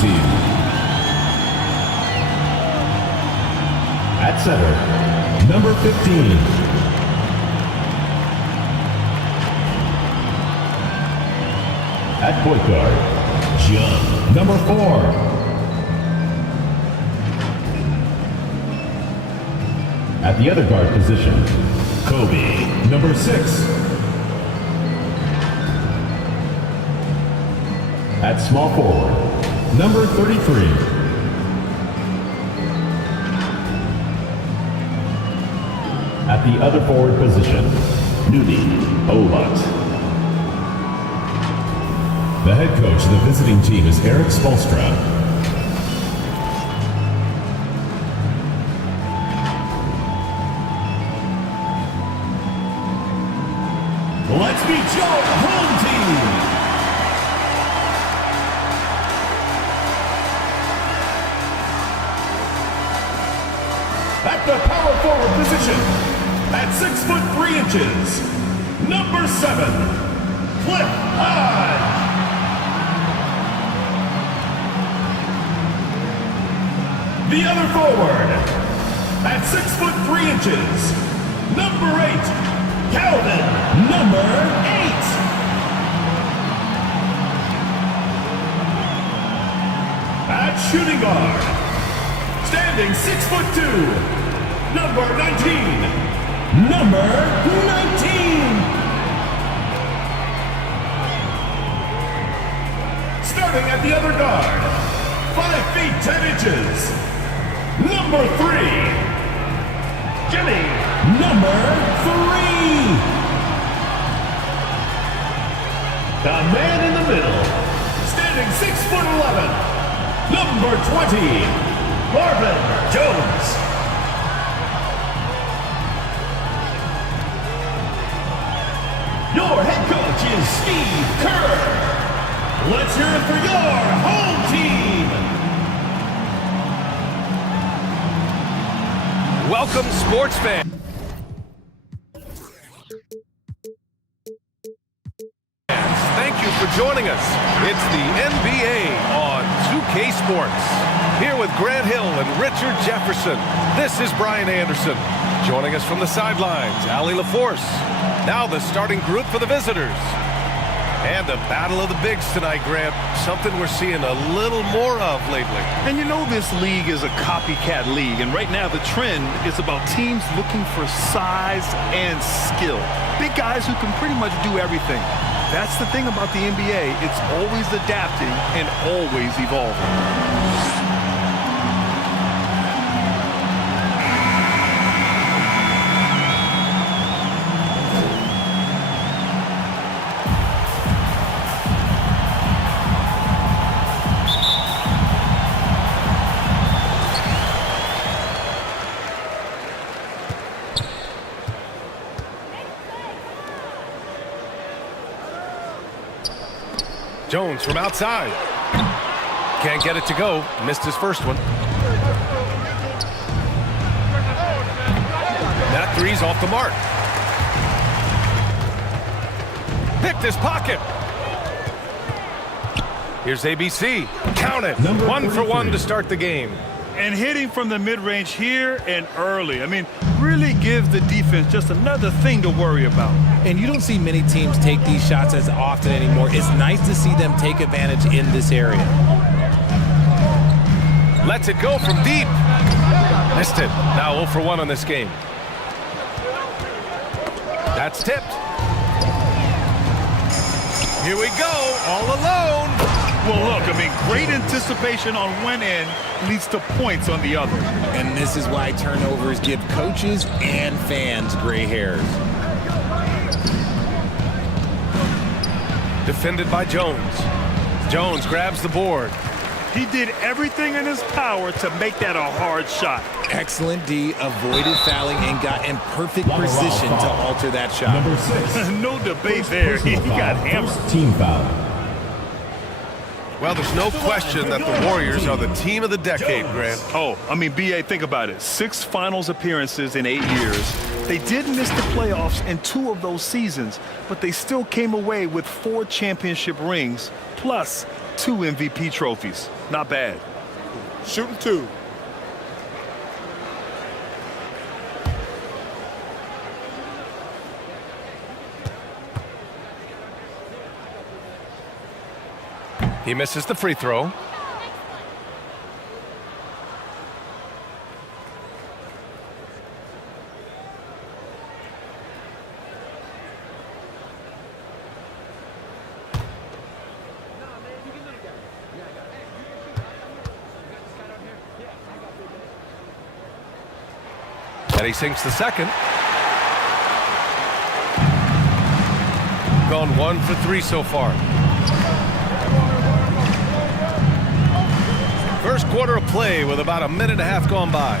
team. At center, number 15. At point guard, Jung, number 4. At the other guard position, Kobe, number 6. At small forward, number 33. At the other forward position, NUEVA. The head coach of the visiting team is Eric Spoelstra. Let's meet your home team. At the power forward position, at 6 foot 3 inches, number 7, Cliff Hodge. The other forward, at 6 foot 3 inches, number 8, Calvin, number 8. At shooting guard, standing 6 foot 2, number 19. Number 19. Starting at the other guard, 5 feet 10 inches, number 3. Jimmy, number 3. The man in the middle, standing 6 foot 11, number 20, Marvin Jones. Your head coach is Steve Kerr. Let's hear it for your home team. Welcome, sports fans. Thank you for joining us. It's the NBA on 2K Sports. Here with Grant Hill and Richard Jefferson, this is Brian Anderson. Joining us from the sidelines, Allie LaForce. Now the starting group for the visitors. And a battle of the bigs tonight, Grant. Something we're seeing a little more of lately. And you know this league is a copycat league, and right now the trend is about teams looking for size and skill. Big guys who can pretty much do everything. That's the thing about the NBA. It's always adapting and always evolving. Jones from outside. Can't get it to go. Missed his first one. That three's off the mark. Picked his pocket. Here's ABC. Count it. One for one to start the game. And hitting from the mid-range here and early. I mean, really gives the defense just another thing to worry about. And you don't see many teams take these shots as often anymore. It's nice to see them take advantage in this area. Lets it go from deep. Missed it. Now 0 for 1 on this game. That's tipped. Here we go, all alone. Well, look, I mean, great anticipation on one end leads to points on the other. And this is why turnovers give coaches and fans gray hairs. Defended by Jones. Jones grabs the board. He did everything in his power to make that a hard shot. Excellent D, avoided fouling and got in perfect position to alter that shot. Number 6. No debate there. He got hammered. Team foul. Well, there's no question that the Warriors are the team of the decade, Grant. Oh, I mean, BA, think about it. 6 finals appearances in 8 years. They did miss the playoffs in 2 of those seasons, but they still came away with 4 championship rings, plus 2 MVP trophies. Not bad. Shooting 2. He misses the free throw. And he sinks the second. Gone 1 for 3 so far. First quarter of play with about a minute and a half gone by.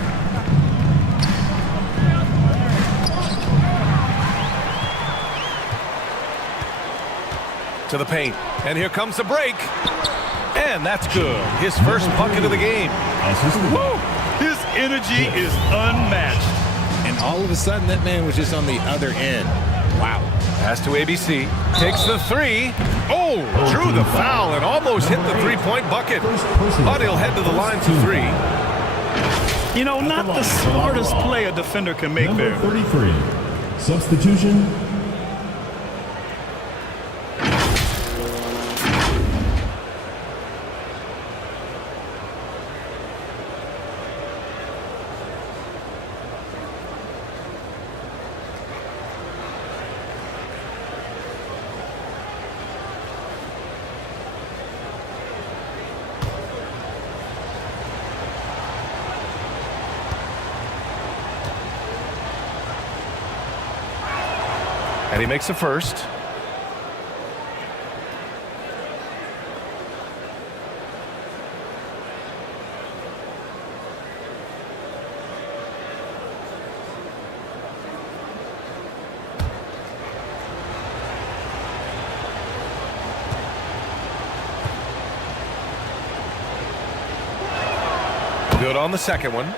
To the paint. And here comes the break. And that's good. His first bucket of the game. Woo! His energy is unmatched. And all of a sudden, that man was just on the other end. Wow. Pass to ABC. Takes the 3. Oh, drew the foul and almost hit the three-point bucket. But he'll head to the line for 3. You know, not the smartest play a defender can make there. Number 33. Substitution. And he makes the first. Good on the second one.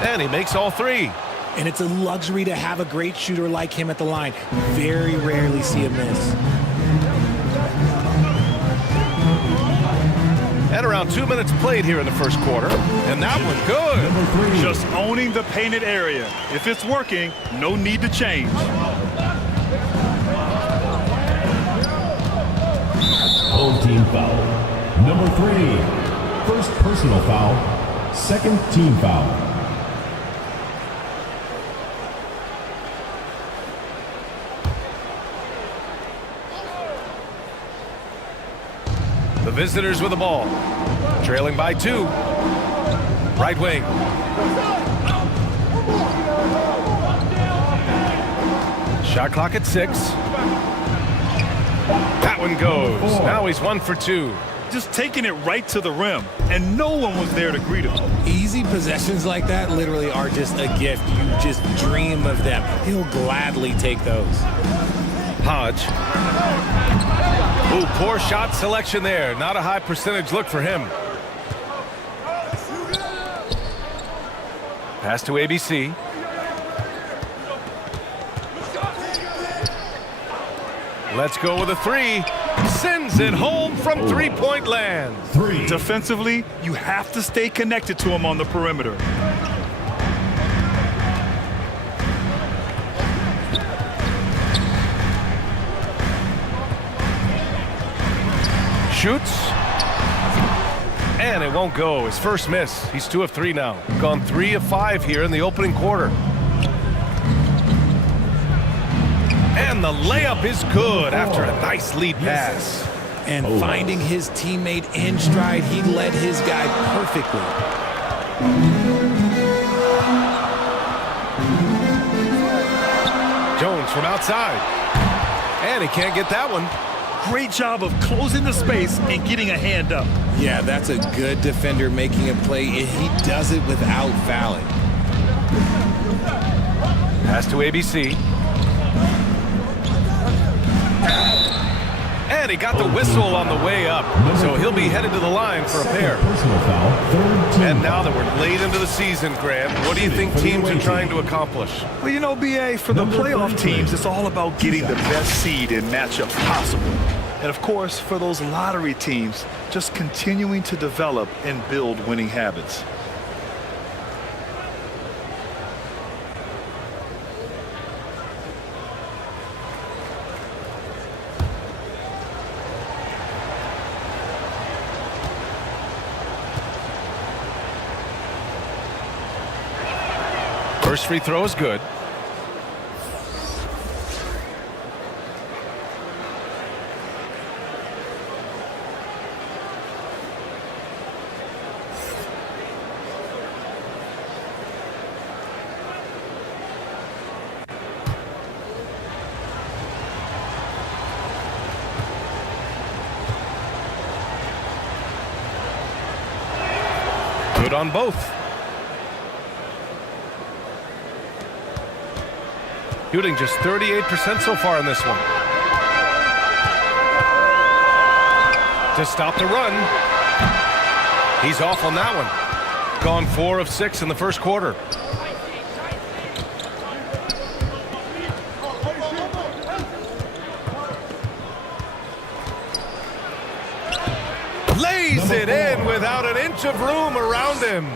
And he makes all 3. And it's a luxury to have a great shooter like him at the line. Very rarely see a miss. And around 2 minutes played here in the first quarter. And that one good. Just owning the painted area. If it's working, no need to change. Whole team foul. Number 3. First personal foul. Second team foul. The visitors with the ball. Trailing by 2. Right wing. Shot clock at 6. That one goes. Now he's 1 for 2. Just taking it right to the rim, and no one was there to greet him. Easy possessions like that literally are just a gift. You just dream of them. He'll gladly take those. Hodge. Ooh, poor shot selection there. Not a high percentage look for him. Pass to ABC. Let's go with a 3. Sends it home from three-point land. 3. Defensively, you have to stay connected to him on the perimeter. Shoots. And it won't go. His first miss. He's 2 of 3 now. Gone 3 of 5 here in the opening quarter. And the layup is good after a nice lead pass. And finding his teammate in stride, he led his guy perfectly. Jones from outside. And he can't get that one. Great job of closing the space and getting a hand up. Yeah, that's a good defender making a play, and he does it without fouling. Pass to ABC. And he got the whistle on the way up, so he'll be headed to the line for a pair. And now that we're late into the season, Grant, what do you think teams are trying to accomplish? Well, you know, BA, for the playoff teams, it's all about getting the best seed and matchup possible. And, of course, for those lottery teams, just continuing to develop and build winning habits. First free throw is good. Good on both. Shooting just 38% so far in this one. To stop the run. He's off on that one. Gone 4 of 6 in the first quarter. Lays it in without an inch of room around him.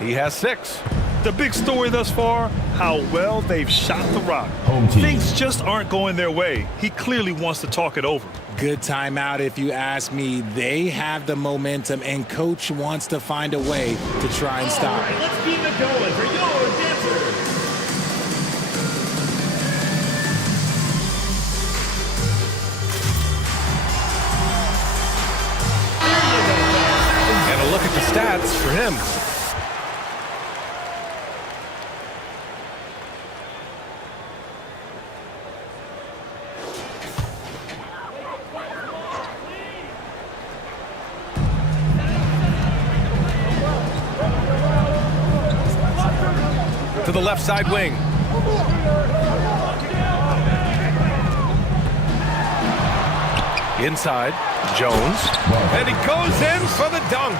He has 6. The big story thus far, how well they've shot the rock. Things just aren't going their way. He clearly wants to talk it over. Good timeout if you ask me. They have the momentum, and coach wants to find a way to try and stop it. Let's keep it going for your dancers. And a look at the stats for him. To the left side wing. Inside, Jones. And he goes in for the dunk.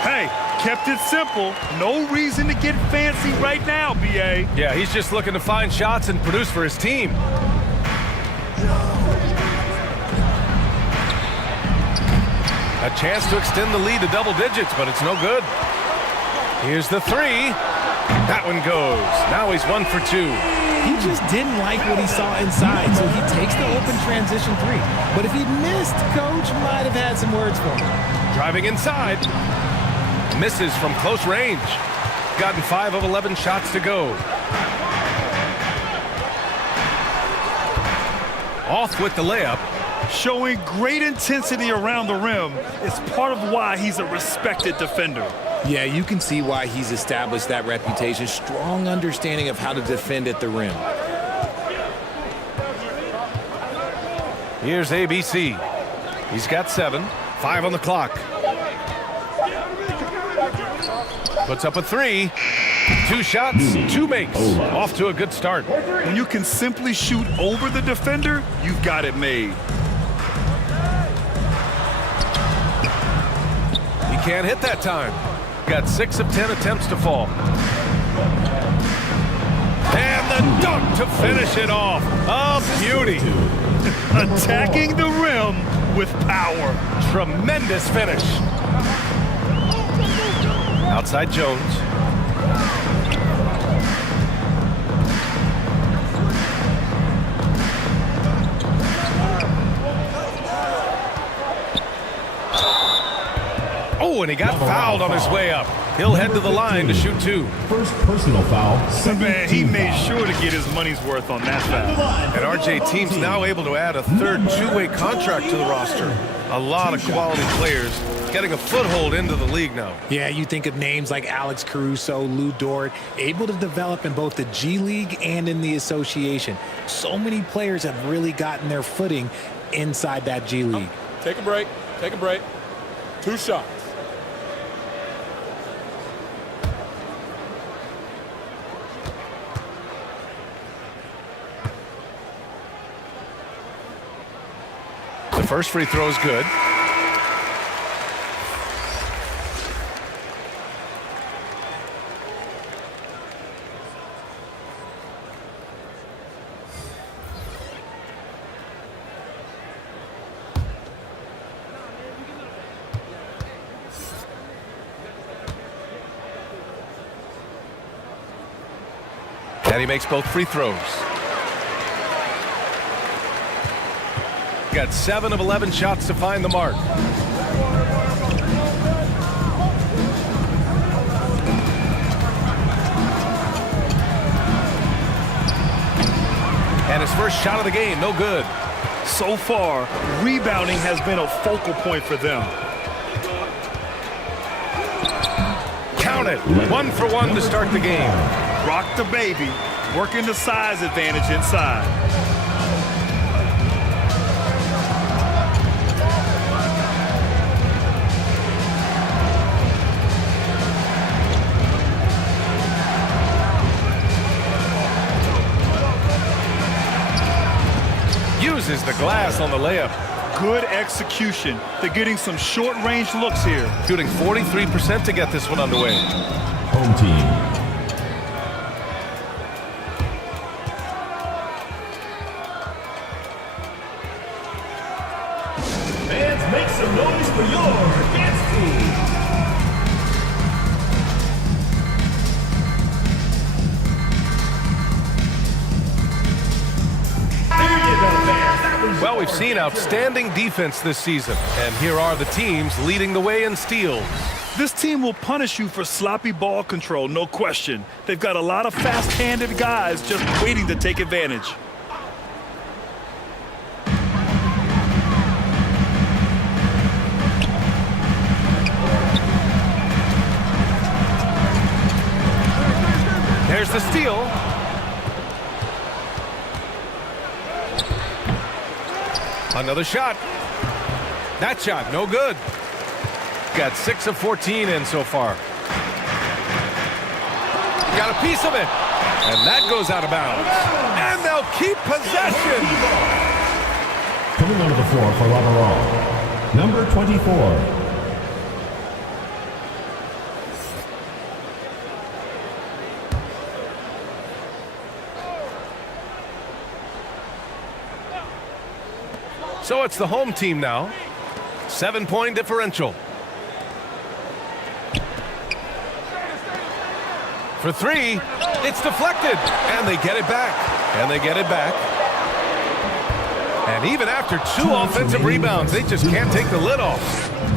Hey, kept it simple. No reason to get fancy right now, BA. Yeah, he's just looking to find shots and produce for his team. A chance to extend the lead to double digits, but it's no good. Here's the 3. That one goes. Now he's 1 for 2. He just didn't like what he saw inside, so he takes the open transition 3. But if he missed, coach might have had some words for him. Driving inside. Misses from close range. Gotten 5 of 11 shots to go. Off with the layup. Showing great intensity around the rim is part of why he's a respected defender. Yeah, you can see why he's established that reputation. Strong understanding of how to defend at the rim. Here's ABC. He's got 7. 5 on the clock. Puts up a 3. 2 shots, 2 makes. Off to a good start. When you can simply shoot over the defender, you've got it made. He can't hit that time. Got 6 of 10 attempts to fall. And the dunk to finish it off. A beauty. Attacking the rim with power. Tremendous finish. Outside Jones. Oh, and he got fouled on his way up. He'll head to the line to shoot 2. First personal foul. Man, he made sure to get his money's worth on that foul. And RJ, team's now able to add a third two-way contract to the roster. A lot of quality players getting a foothold into the league now. Yeah, you think of names like Alex Caruso, Lou Dort, able to develop in both the G League and in the association. So many players have really gotten their footing inside that G League. Take a break. Take a break. 2 shots. first free throw is good. And he makes both free throws. Got 7 of 11 shots to find the mark. And his first shot of the game, no good. So far, rebounding has been a focal point for them. Count it. 1 for 1 to start the game. Rock the baby, working the size advantage inside. Uses the glass on the layup. Good execution. They're getting some short-range looks here. Shooting 43% to get this one underway. Home team. Fans, make some noise for your dance team. Well, we've seen outstanding defense this season, and here are the teams leading the way in steals. This team will punish you for sloppy ball control, no question. They've got a lot of fast-handed guys just waiting to take advantage. There's the steal. Another shot. That shot, no good. Got 6 of 14 in so far. Got a piece of it. And that goes out of bounds. And they'll keep possession. Coming onto the floor for overall, number 24. So it's the home team now. 7-point differential. For 3, it's deflected. And they get it back. And they get it back. And even after 2 offensive rebounds, they just can't take the lid off.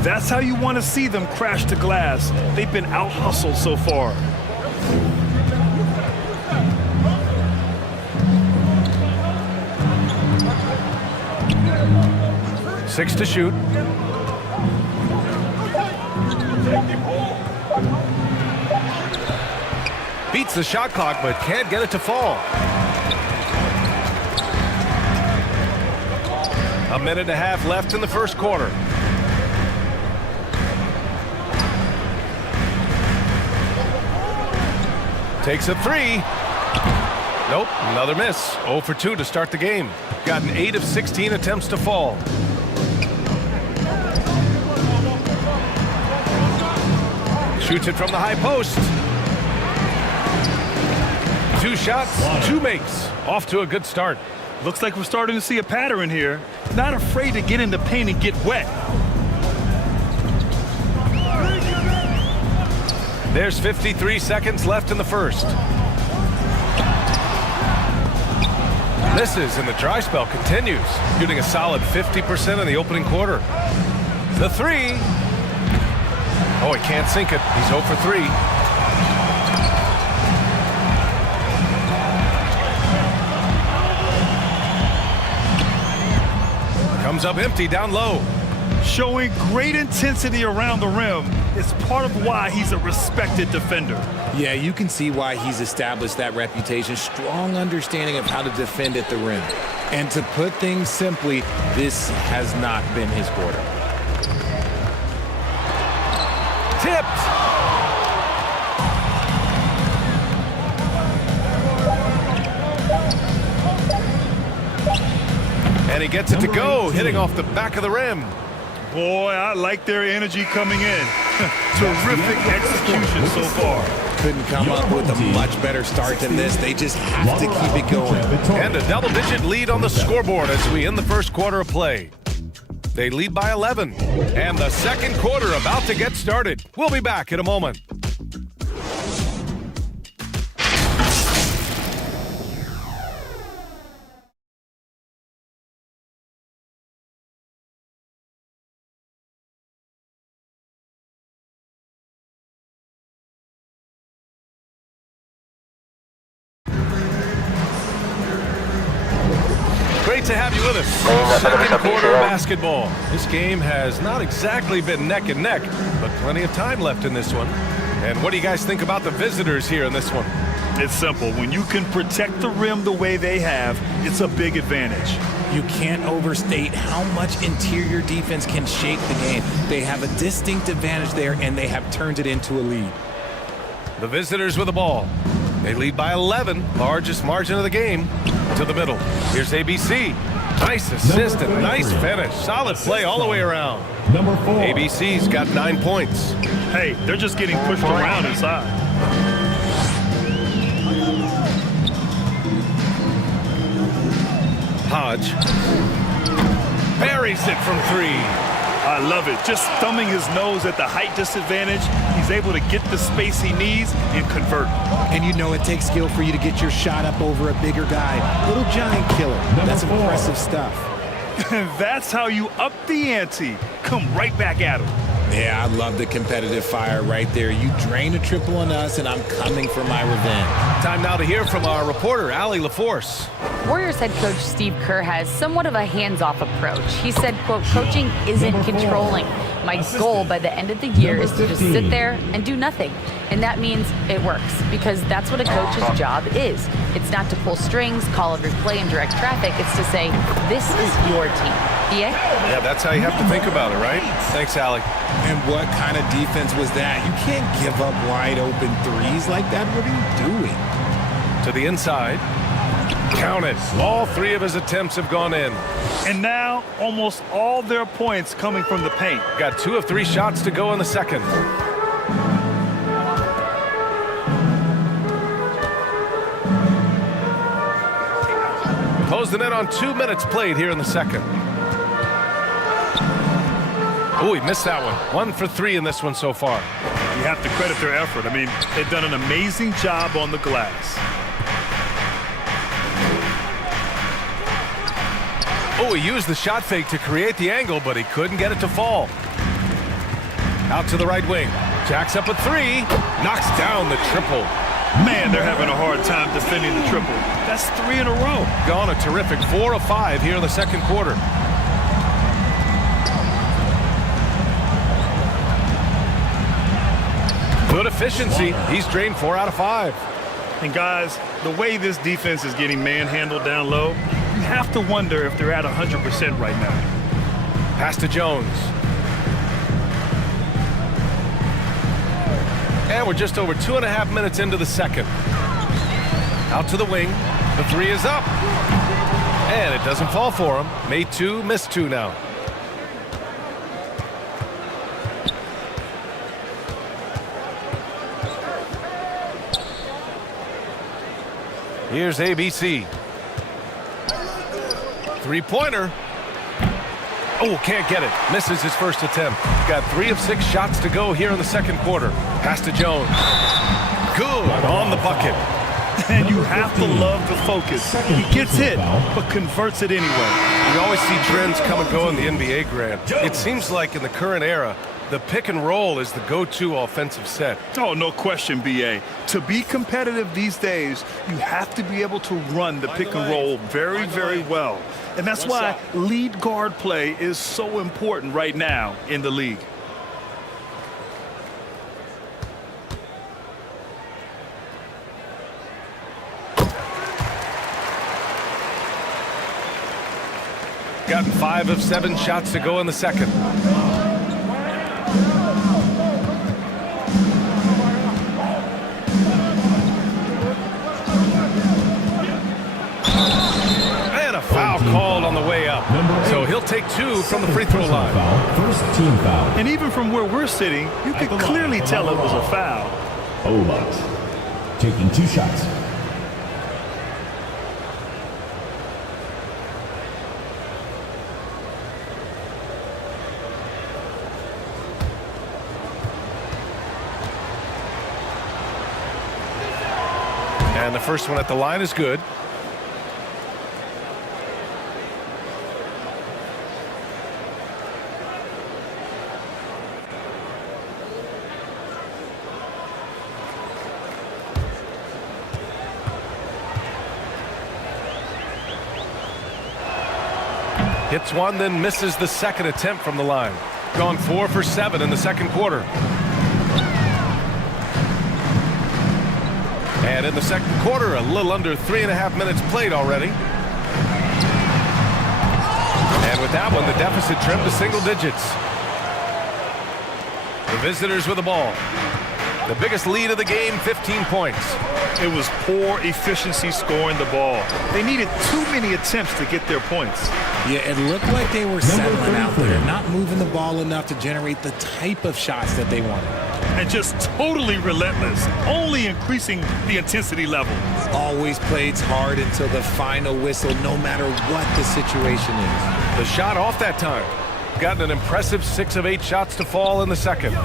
That's how you want to see them crash the glass. They've been out-hustled so far. Six to shoot. Beats the shot clock, but can't get it to fall. A minute and a half left in the first quarter. Takes a 3. Nope, another miss. 0 for 2 to start the game. Gotten 8 of 16 attempts to fall. Shoots it from the high post. 2 shots, 2 makes. Off to a good start. Looks like we're starting to see a pattern here. Not afraid to get in the paint and get wet. There's 53 seconds left in the first. Misses, and the dry spell continues. Shooting a solid 50% in the opening quarter. The 3. Oh, he can't sink it. He's 0 for 3. Comes up empty down low. Showing great intensity around the rim. It's part of why he's a respected defender. Yeah, you can see why he's established that reputation. Strong understanding of how to defend at the rim. And to put things simply, this has not been his quarter. Tipped. And he gets it to go, hitting off the back of the rim. Boy, I like their energy coming in. Terrific execution so far. Couldn't come up with a much better start than this. They just have to keep it going. And a double-digit lead on the scoreboard as we end the first quarter of play. They lead by 11. And the second quarter about to get started. We'll be back in a moment. Great to have you with us. Second quarter of basketball. This game has not exactly been neck and neck, but plenty of time left in this one. And what do you guys think about the visitors here in this one? It's simple. When you can protect the rim the way they have, it's a big advantage. You can't overstate how much interior defense can shape the game. They have a distinct advantage there, and they have turned it into a lead. The visitors with the ball. They lead by 11, largest margin of the game. To the middle. Here's ABC. Nice assist and nice finish. Solid play all the way around. Number 4. ABC's got 9 points. Hey, they're just getting pushed around inside. Hodge buries it from 3. I love it. Just thumbing his nose at the height disadvantage. He's able to get the space he needs and convert. And you know it takes skill for you to get your shot up over a bigger guy. Little giant killer. That's impressive stuff. And that's how you up the ante. Come right back at him. Yeah, I love the competitive fire right there. You drain a triple on us, and I'm coming for my revenge. Time now to hear from our reporter, Allie LaForce. Warriors head coach Steve Kerr has somewhat of a hands-off approach. He said, quote, coaching isn't controlling. My goal by the end of the year is to just sit there and do nothing. And that means it works, because that's what a coach's job is. It's not to pull strings, call every play, and direct traffic. It's to say, this is your team. Yeah? Yeah, that's how you have to think about it, right? Thanks, Allie. And what kind of defense was that? You can't give up wide open threes like that. What are you doing? To the inside. Count it. All 3 of his attempts have gone in. And now, almost all their points coming from the paint. Got 2 of 3 shots to go in the second. Close the net on 2 minutes played here in the second. Oh, he missed that one. 1 for 3 in this one so far. You have to credit their effort. I mean, they've done an amazing job on the glass. Oh, he used the shot fake to create the angle, but he couldn't get it to fall. Out to the right wing. Jacks up a 3. Knocks down the triple. Man, they're having a hard time defending the triple. That's 3 in a row. Gone a terrific 4 of 5 here in the second quarter. Good efficiency. He's drained 4 out of 5. And guys, the way this defense is getting manhandled down low, you have to wonder if they're at 100% right now. Pass to Jones. And we're just over 2.5 minutes into the second. Out to the wing. The 3 is up. And it doesn't fall for him. Made 2, missed 2 now. Here's ABC. 3-pointer. Oh, can't get it. Misses his first attempt. Got 3 of 6 shots to go here in the second quarter. Pass to Jones. Good on the bucket. And you have to love the focus. He gets hit, but converts it anyway. We always see trends come and go in the NBA, Grant. It seems like in the current era, the pick and roll is the go-to offensive set. Oh, no question, BA. To be competitive these days, you have to be able to run the pick and roll very, very well. And that's why lead guard play is so important right now in the league. Gotten 5 of 7 shots to go in the second. And a foul called on the way up. take 2 from the free throw line. First team foul. And even from where we're sitting, you could clearly tell it was a foul. Olat taking 2 shots. And the first one at the line is good. Hits one, then misses the second attempt from the line. Gone 4 for 7 in the second quarter. And in the second quarter, a little under 3.5 minutes played already. And with that one, the deficit trimmed to single digits. The visitors with the ball. The biggest lead of the game, 15 points. It was poor efficiency scoring the ball. They needed too many attempts to get their points. Yeah, it looked like they were settling out there, not moving the ball enough to generate the type of shots that they wanted. And just totally relentless, only increasing the intensity level. Always plays hard until the final whistle, no matter what the situation is. The shot off that time. Gotten an impressive 6 of 8 shots to fall in the second.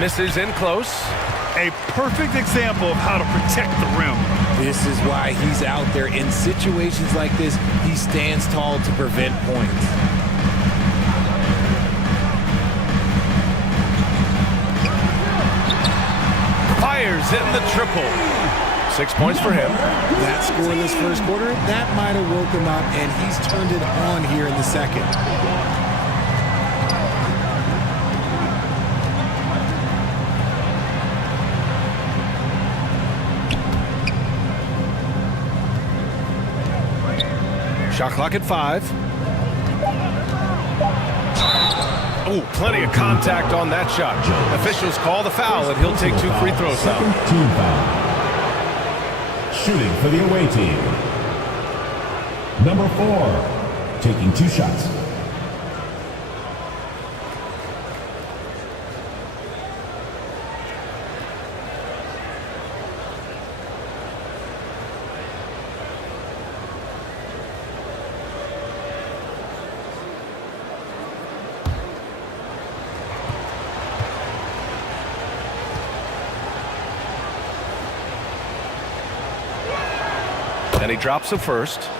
Misses in close. A perfect example of how to protect the rim. This is why he's out there in situations like this. He stands tall to prevent points. Fires in the triple. 6 points for him. That scoreless first quarter, that might have woke him up, and he's turned it on here in the second. Shot clock at 5. Oh, plenty of contact on that shot. Officials call the foul, and he'll take 2 free throws now. Second team foul. Shooting for the away team. Number 4, taking 2 shots. And he drops the first.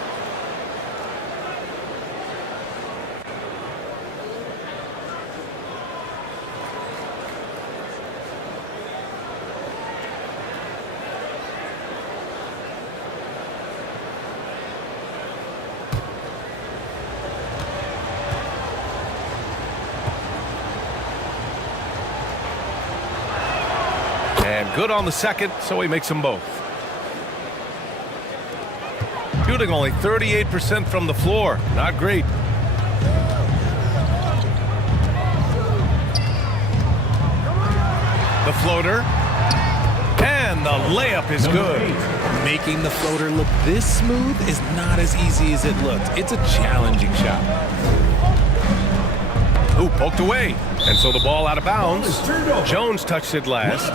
And good on the second, so he makes them both. Shooting only 38% from the floor. Not great. The floater. And the layup is good. Making the floater look this smooth is not as easy as it looked. It's a challenging shot. Ooh, poked away. And so the ball out of bounds. Jones touched it last.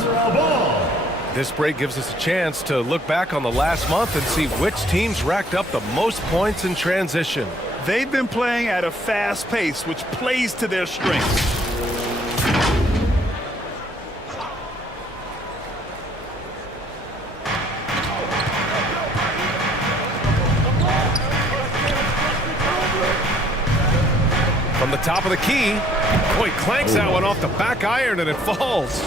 This break gives us a chance to look back on the last month and see which teams racked up the most points in transition. They've been playing at a fast pace, which plays to their strengths. From the top of the key, boy, clanks that one off the back iron and it falls.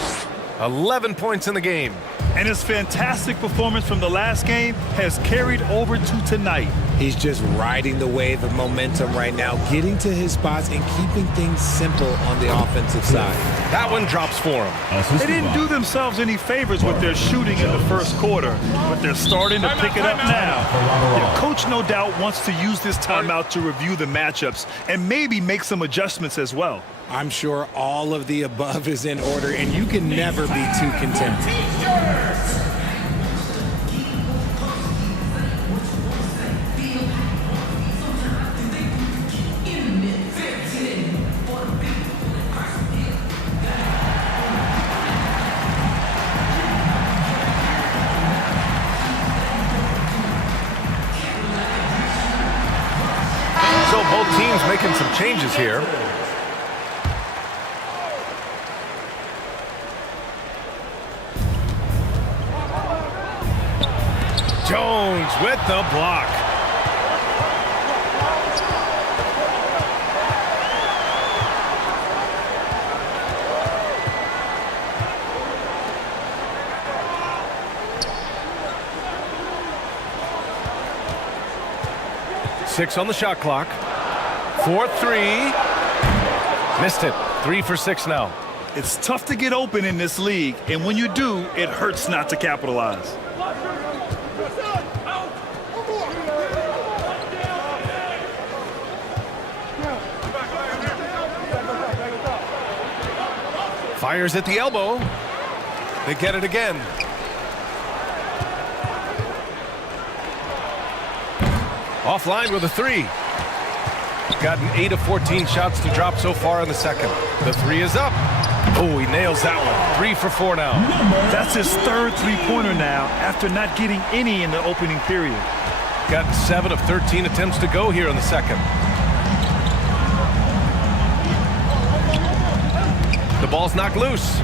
11 points in the game. And his fantastic performance from the last game has carried over to tonight. He's just riding the wave of momentum right now, getting to his spots and keeping things simple on the offensive side. That one drops for him. They didn't do themselves any favors with their shooting in the first quarter, but they're starting to pick it up now. Their coach, no doubt, wants to use this timeout to review the matchups and maybe make some adjustments as well. I'm sure all of the above is in order, and you can never be too content. So both teams making some changes here. Jones with the block. Six on the shot clock. 4-3. Missed it. 3 for 6 now. It's tough to get open in this league, and when you do, it hurts not to capitalize. Fires at the elbow. They get it again. Offline with a 3. Gotten 8 of 14 shots to drop so far in the second. The 3 is up. Oh, he nails that one. 3 for 4 now. That's his third three-pointer now after not getting any in the opening period. Gotten 7 of 13 attempts to go here in the second. The ball's knocked loose.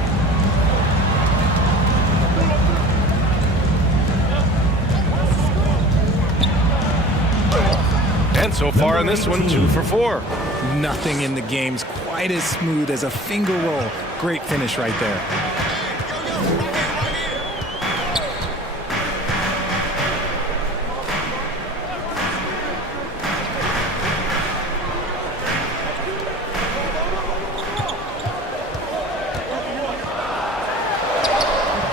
And so far in this one, 2 for 4. Nothing in the game's quite as smooth as a finger roll. Great finish right there.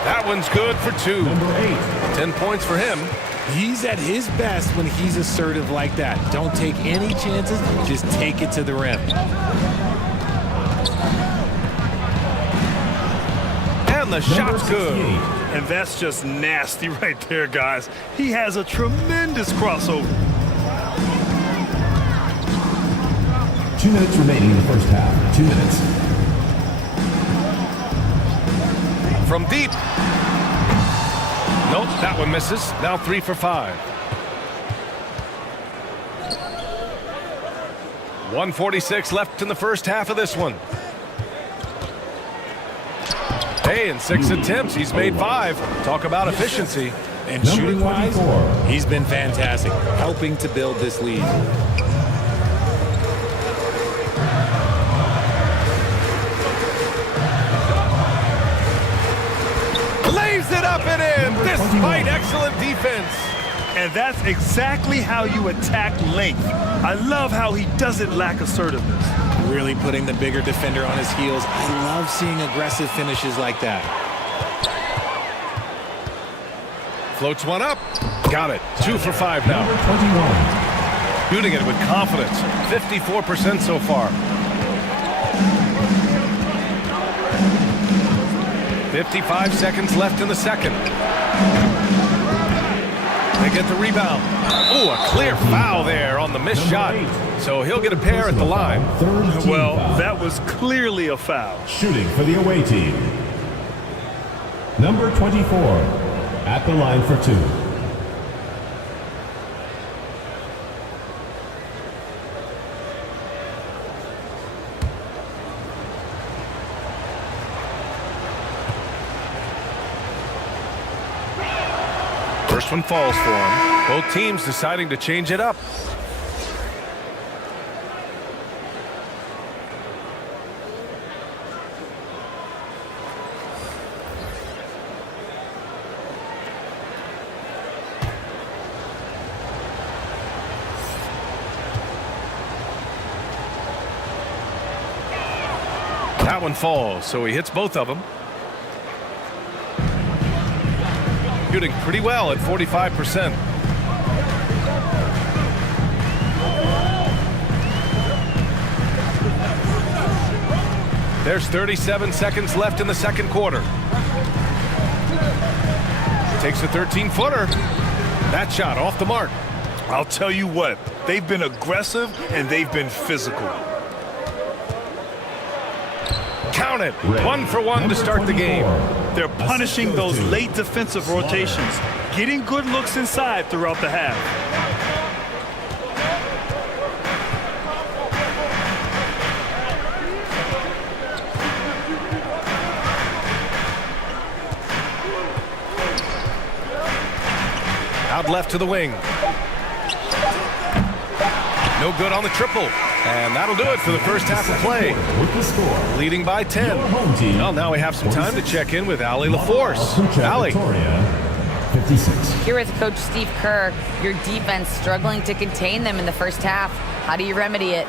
That one's good for 2. Number 8. 10 points for him. He's at his best when he's assertive like that. Don't take any chances, just take it to the rim. And the shot's good. And that's just nasty right there, guys. He has a tremendous crossover. 2 minutes remaining in the first half. 2 minutes. From deep. Nope, that one misses. Now 3 for 5. 1:46 left in the first half of this one. Hey, in 6 attempts, he's made 5. Talk about efficiency. And shooting-wise, he's been fantastic, helping to build this lead. Lays it up and in, despite excellent defense. And that's exactly how you attack length. I love how he doesn't lack assertiveness. Really putting the bigger defender on his heels. I love seeing aggressive finishes like that. Floats one up. Got it. 2 for 5 now. Number 21. Shooting it with confidence. 54% so far. 55 seconds left in the second. They get the rebound. Oh, a clear foul there on the missed shot. So he'll get a pair at the line. Well, that was clearly a foul. Shooting for the away team. Number 24 at the line for 2. First one falls for him. Both teams deciding to change it up. That one falls, so he hits both of them. Shooting pretty well at 45%. There's 37 seconds left in the second quarter. Takes a 13-footer. That shot off the mark. I'll tell you what, they've been aggressive and they've been physical. Count it. 1 for 1 to start the game. They're punishing those late defensive rotations, getting good looks inside throughout the half. Out left to the wing. No good on the triple. And that'll do it for the first half of play. With the score, Leading by 10. your home team, Well, now we have some time to check in with Allie LaForce. Allie. Victoria, 56. Here with Coach Steve Kerr, your defense struggling to contain them in the first half. How do you remedy it?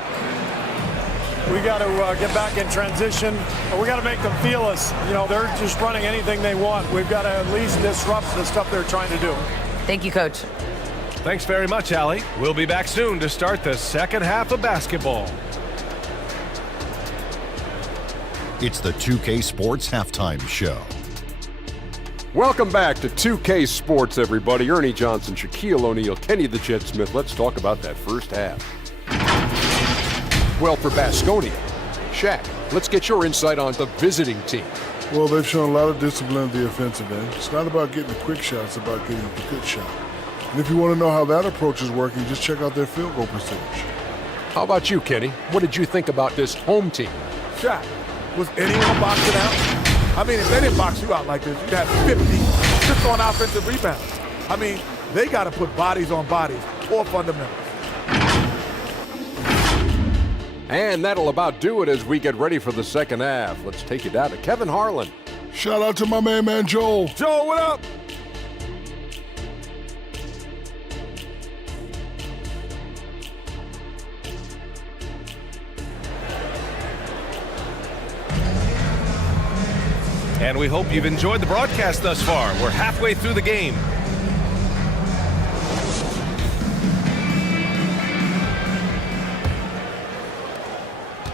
We got to get back in transition. We got to make them feel us. You know, they're just running anything they want. We've got to at least disrupt the stuff they're trying to do. Thank you, Coach. Thanks very much, Allie. We'll be back soon to start the second half of basketball. It's the 2K Sports Halftime Show. Welcome back to 2K Sports, everybody. Ernie Johnson, Shaquille O'Neal, Kenny the Jet Smith. Let's talk about that first half. Well, for Baskonia, Shaq, let's get your insight on the visiting team. Well, they've shown a lot of discipline at the offensive end. It's not about getting the quick shot, it's about getting the good shot. And if you want to know how that approach is working, just check out their field goal percentage. How about you, Kenny? What did you think about this home team? Shaq, was anyone boxing out? I mean, if they didn't box you out like this, you'd have 50 just on offensive rebounds. I mean, they got to put bodies on bodies, or fundamentals. And that'll about do it as we get ready for the second half. Let's take you down to Kevin Harlan. Shout out to my man Joel. Joel, what up? And we hope you've enjoyed the broadcast thus far. We're halfway through the game.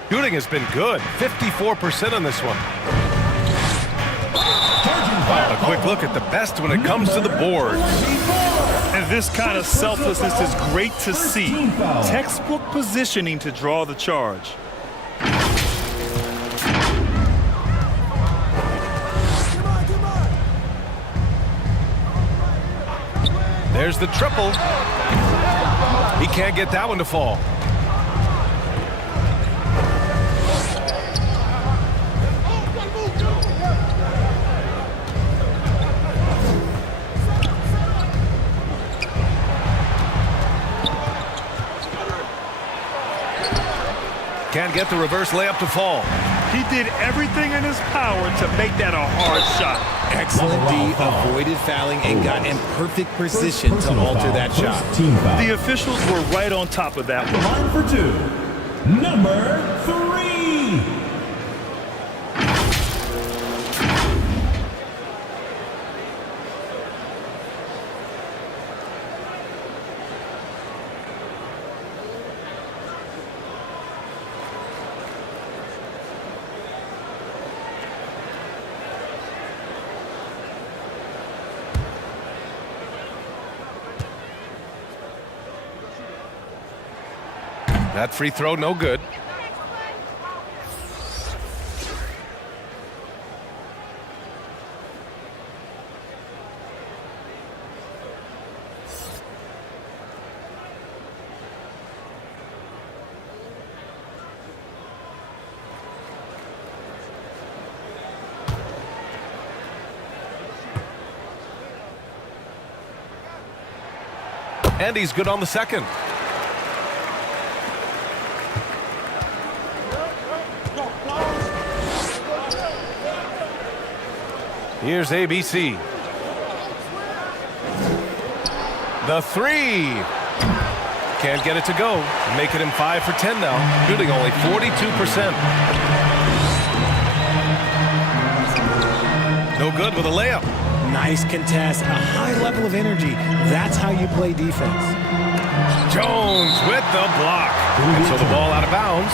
Shooting has been good. 54% on this one. A quick look at the best when it comes to the boards. And this kind of selflessness is great to see. Textbook positioning to draw the charge. There's the triple. He can't get that one to fall. Can't get the reverse layup to fall. He did everything in his power to make that a hard shot. Excellent D, avoided fouling and got in perfect position to alter that shot. The officials were right on top of that one. Line for two, number 3. That free throw, no good. And he's good on the second. Here's ABC. The three. Can't get it to go. Making him 5 for 10 now. Shooting only 42%. No good with a layup. Nice contest, a high level of energy. That's how you play defense. Jones with the block. And so the ball out of bounds.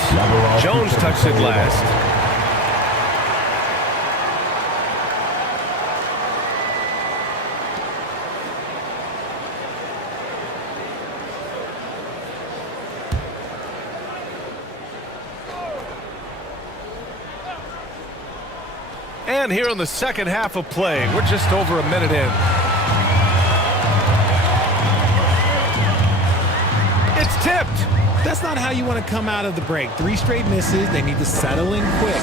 Jones touched it last. And here in the second half of play, we're just over a minute in. It's tipped. That's not how you want to come out of the break. 3 straight misses. They need to settle in quick.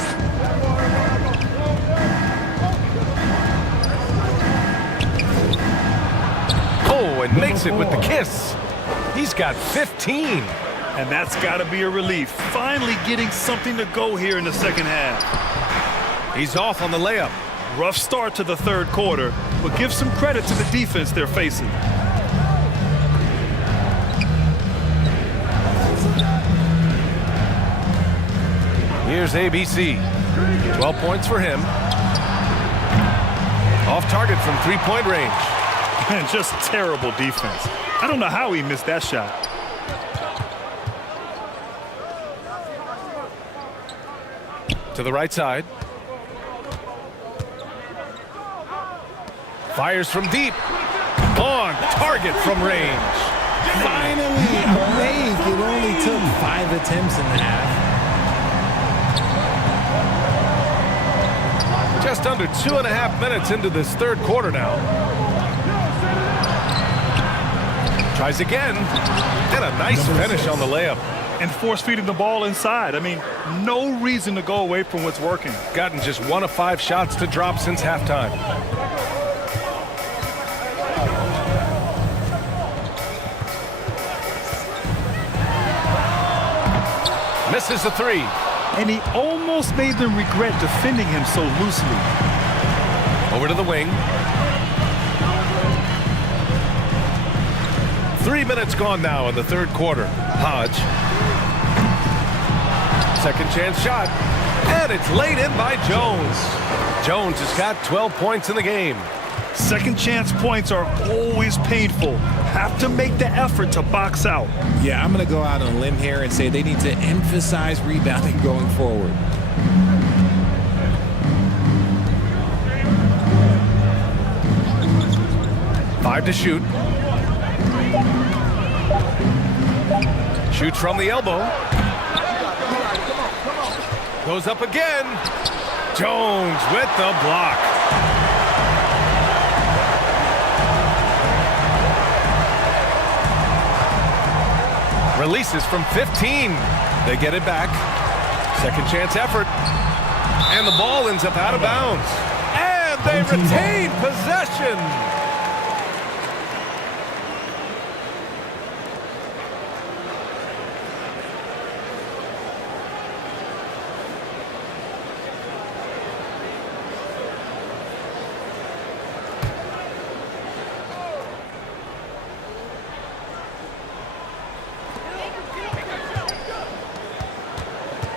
Oh, and makes it with the kiss. He's got 15. And that's got to be a relief. Finally getting something to go here in the second half. He's off on the layup. Rough start to the third quarter, but give some credit to the defense they're facing. Here's ABC. 12 points for him. Off target from three-point range. Man, just terrible defense. I don't know how he missed that shot. To the right side. Fires from deep. On target from range. Finally, a make. It only took 5 attempts in the half. Just under 2.5 minutes into this third quarter now. Tries again. And a nice finish on the layup. And force-feeding the ball inside. I mean, no reason to go away from what's working. Gotten just 1 of 5 shots to drop since halftime. Misses the 3. And he almost made them regret defending him so loosely. Over to the wing. 3 minutes gone now in the third quarter. Hodge. Second chance shot. And it's laid in by Jones. Jones has got 12 points in the game. Second chance points are always painful. Have to make the effort to box out. Yeah, I'm going to go out on a limb here and say they need to emphasize rebounding going forward. Five to shoot. Shoots from the elbow. Goes up again. Jones with the block. Releases from 15. They get it back. Second chance effort. And the ball ends up out of bounds. And they retain possession.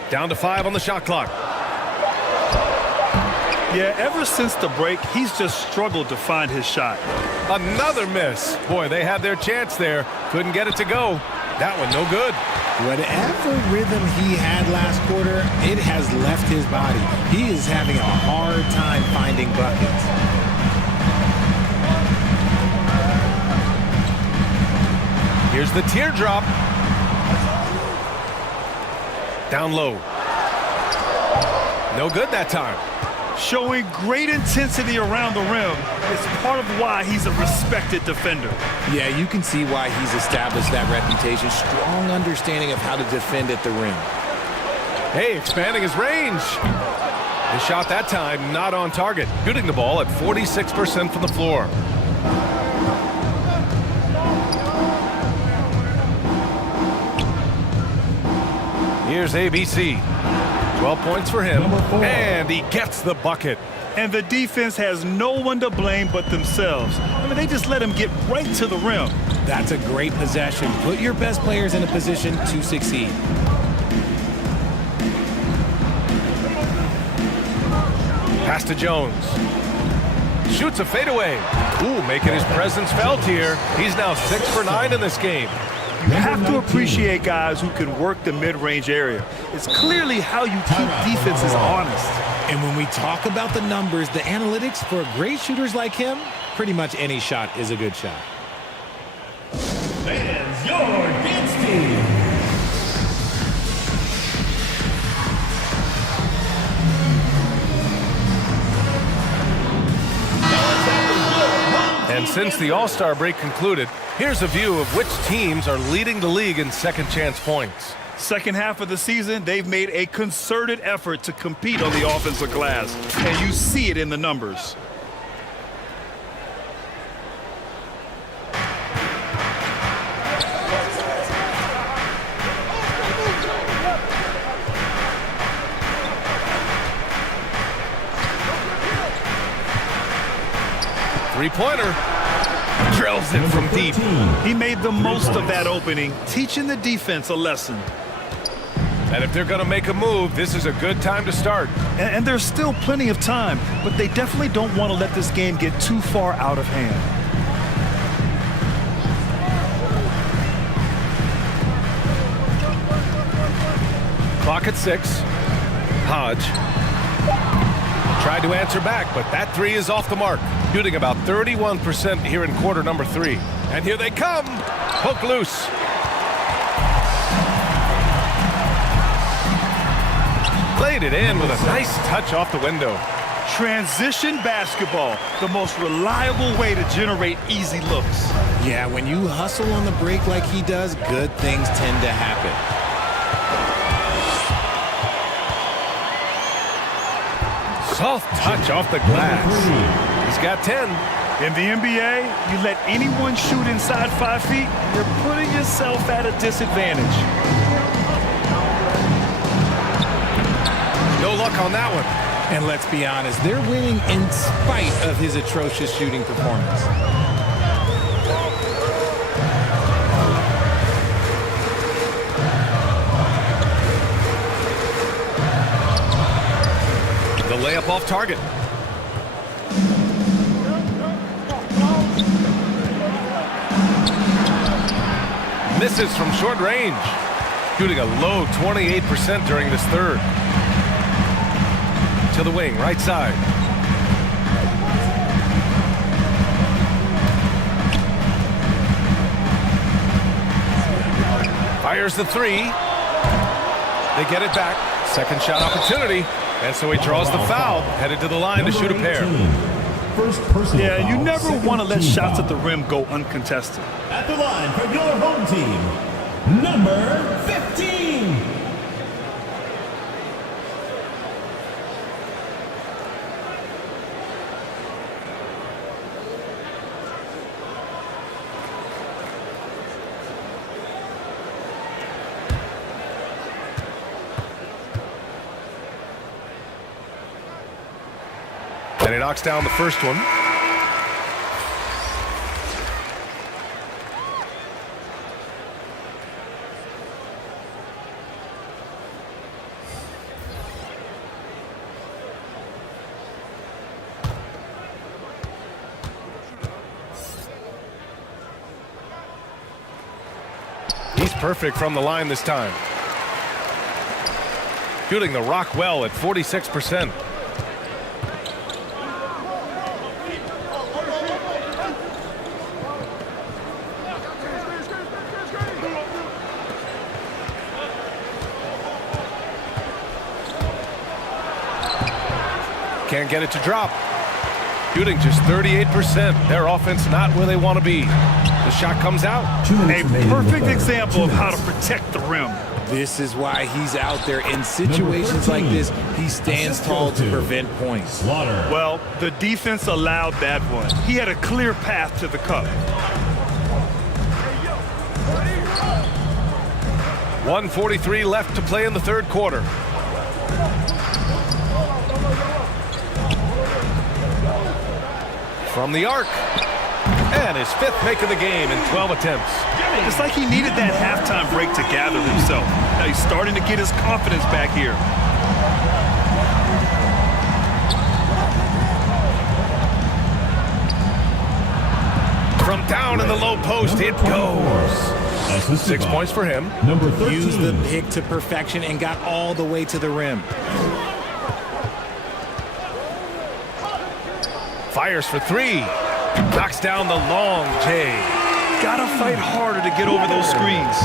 Down to 5 on the shot clock. Yeah, ever since the break, he's just struggled to find his shot. Another miss. Boy, they had their chance there. Couldn't get it to go. That one, no good. Whatever rhythm he had last quarter, it has left his body. He is having a hard time finding buckets. Here's the teardrop. Down low. No good that time. Showing great intensity around the rim. It's part of why he's a respected defender. Yeah, you can see why he's established that reputation. Strong understanding of how to defend at the rim. Hey, expanding his range. The shot that time not on target. Shooting the ball at 46% from the floor. Here's ABC. 12 points for him. And he gets the bucket. And the defense has no one to blame but themselves. I mean, they just let him get right to the rim. That's a great possession. Put your best players in a position to succeed. Pass to Jones. Shoots a fadeaway. Ooh, making his presence felt here. He's now 6 for 9 in this game. You have to appreciate guys who can work the mid-range area. It's clearly how you keep defenses honest. And when we talk about the numbers, the analytics for great shooters like him, pretty much any shot is a good shot. Fans, your dance team. And since the All-Star break concluded, here's a view of which teams are leading the league in second chance points. Second half of the season, they've made a concerted effort to compete on the offensive glass, and you see it in the numbers. Three-pointer. Drills it from deep. He made the most of that opening, teaching the defense a lesson. And if they're going to make a move, this is a good time to start. And there's still plenty of time, but they definitely don't want to let this game get too far out of hand. Clock at 6. Hodge tried to answer back, but that three is off the mark. Shooting about 31% here in quarter number 3. And here they come. Hook loose. Played it in with a nice touch off the window. Transition basketball, the most reliable way to generate easy looks. Yeah, when you hustle on the break like he does, good things tend to happen. Soft touch off the glass. He's got 10. In the NBA, you let anyone shoot inside 5 feet, you're putting yourself at a disadvantage. No luck on that one. And let's be honest, they're winning in spite of his atrocious shooting performance. The layup off target. Misses from short range. Shooting a low 28% during this third. To the wing, right side. Fires the three. They get it back. Second shot opportunity. And so he draws the foul, headed to the line to shoot a pair. Yeah, you never want to let shots at the rim go uncontested. At the line for your home team, number 15. And he knocks down the first one. He's perfect from the line this time. Shooting the rock well at 46%. Can't get it to drop. Shooting just 38%. Their offense not where they want to be. The shot comes out. A perfect example of how to protect the rim. This is why he's out there in situations like this. He stands tall to prevent points. Well, the defense allowed that one. He had a clear path to the cup. 1:43 left to play in the third quarter. From the arc. And his 5th make of the game in 12 attempts. It's like he needed that halftime break to gather himself. Now he's starting to get his confidence back here. From down in the low post, it goes. 6 points for him. Number 13. Used the pick to perfection and got all the way to the rim. Fires for 3. Knocks down the long J. Gotta fight harder to get over those screens.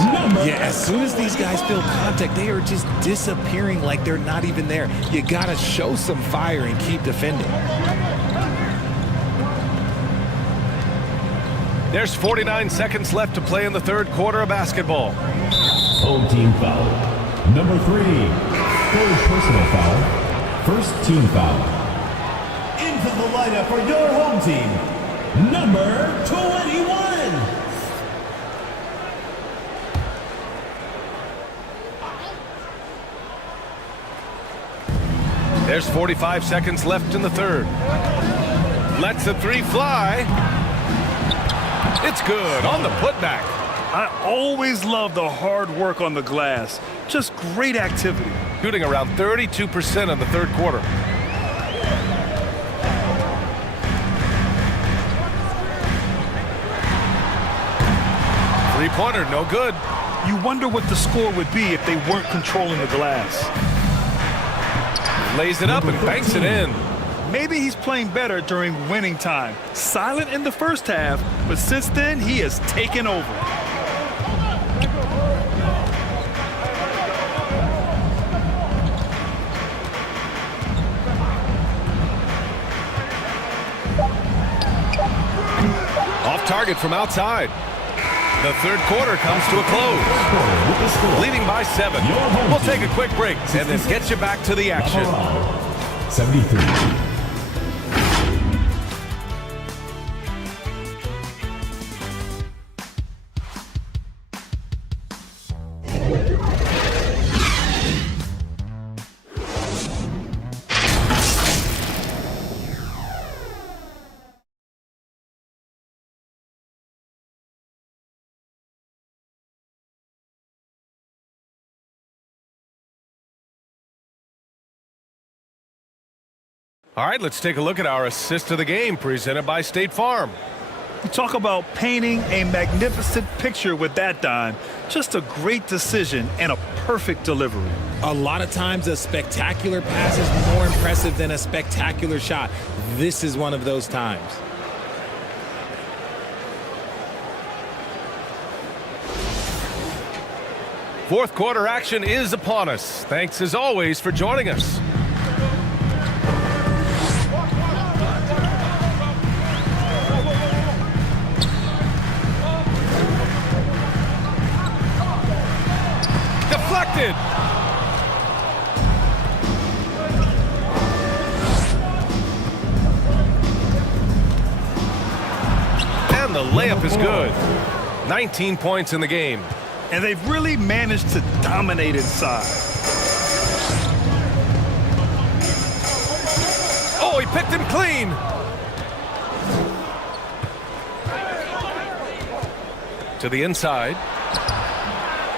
Yeah, as soon as these guys feel contact, they are just disappearing like they're not even there. You gotta show some fire and keep defending. There's 49 seconds left to play in the third quarter of basketball. Home team foul. Number 3. Third personal foul. First team foul. Into the lineup for your home team. Number 21. There's 45 seconds left in the third. Lets the 3 fly. It's good on the putback. I always love the hard work on the glass. Just great activity. Shooting around 32% in the third quarter. Three-pointer, no good. You wonder what the score would be if they weren't controlling the glass. Lays it up and banks it in. Maybe he's playing better during winning time. Silent in the first half, but since then, he has taken over. Off target from outside. The third quarter comes to a close. Leading by 7. We'll take a quick break and then get you back to the action. 73. All right, let's take a look at our assist of the game presented by State Farm. You talk about painting a magnificent picture with that dime. Just a great decision and a perfect delivery. A lot of times a spectacular pass is more impressive than a spectacular shot. This is one of those times. Fourth quarter action is upon us. Thanks as always for joining us. Deflected. And the layup is good. 19 points in the game. And they've really managed to dominate inside. Oh, he picked him clean. To the inside.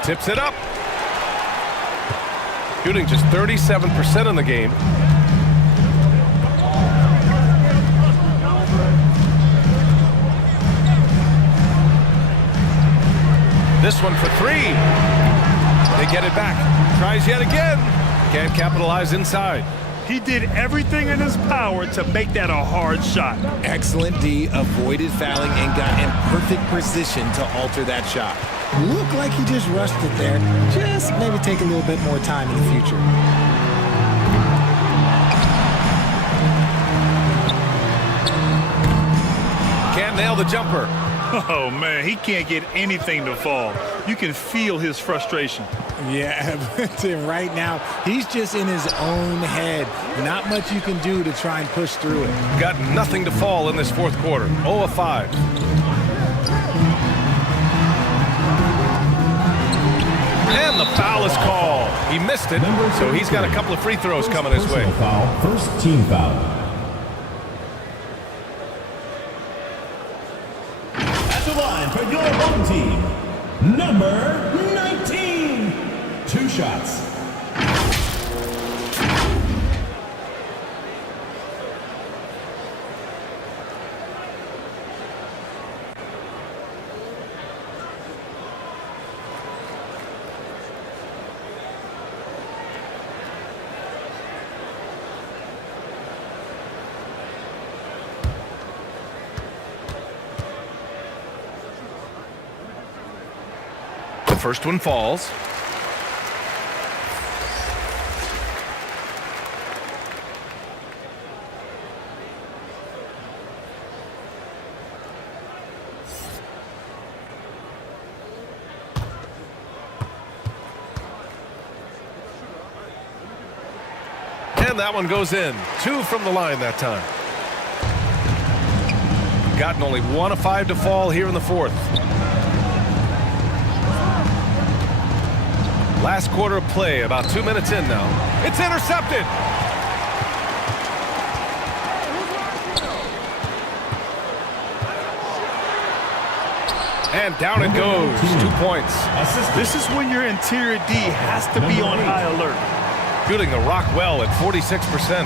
Tips it up. Shooting just 37% in the game. This one for 3. They get it back. Tries yet again. Can't capitalize inside. He did everything in his power to make that a hard shot. Excellent D, avoided fouling and got in perfect position to alter that shot. Looked like he just rushed it there. Just maybe take a little bit more time in the future. Can't nail the jumper. Oh, man, he can't get anything to fall. You can feel his frustration. Yeah, but right now, he's just in his own head. Not much you can do to try and push through it. Got nothing to fall in this fourth quarter. 0 of 5. And the foul is called. He missed it, so he's got a couple of free throws coming his way. Foul. First team foul. At the line for your home team, number 19. 2 shots. First one falls. And that one goes in. 2 from the line that time. Gotten only 1 of 5 to fall here in the 4th. Last quarter of play, about 2 minutes in now. It's intercepted. And down it goes. 2 points. This is when your interior D has to be on high alert. Shooting the rock well at 46%.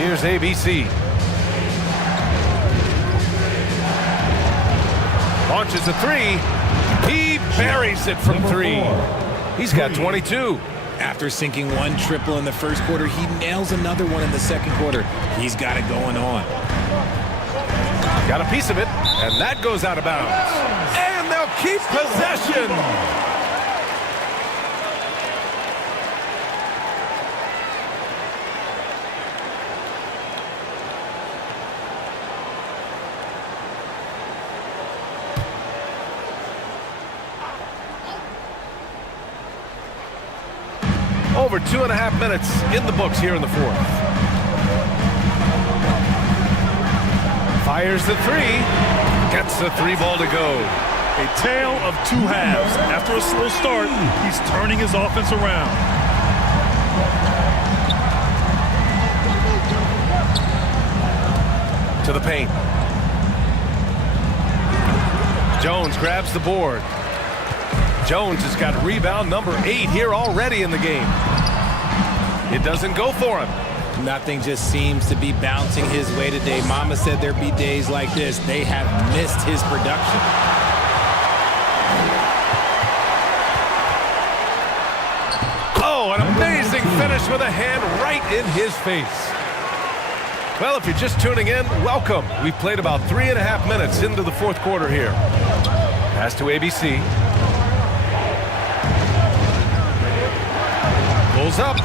Here's ABC. Launches a 3. He buries it from 3. He's got 22. After sinking 1 triple in the first quarter, he nails another one in the second quarter. He's got it going on. Got a piece of it, and that goes out of bounds. And they'll keep possession. Over 2.5 minutes in the books here in the 4th. Fires the 3. Gets the 3 ball to go. A tale of 2 halves. After a slow start, he's turning his offense around. To the paint. Jones grabs the board. Jones has got rebound number 8 here already in the game. It doesn't go for him. Nothing just seems to be bouncing his way today. Mama said there'd be days like this. They have missed his production. Oh, an amazing finish with a hand right in his face. Well, if you're just tuning in, welcome. We've played about 3.5 minutes into the 4th quarter here. Pass to ABC. Pulls up.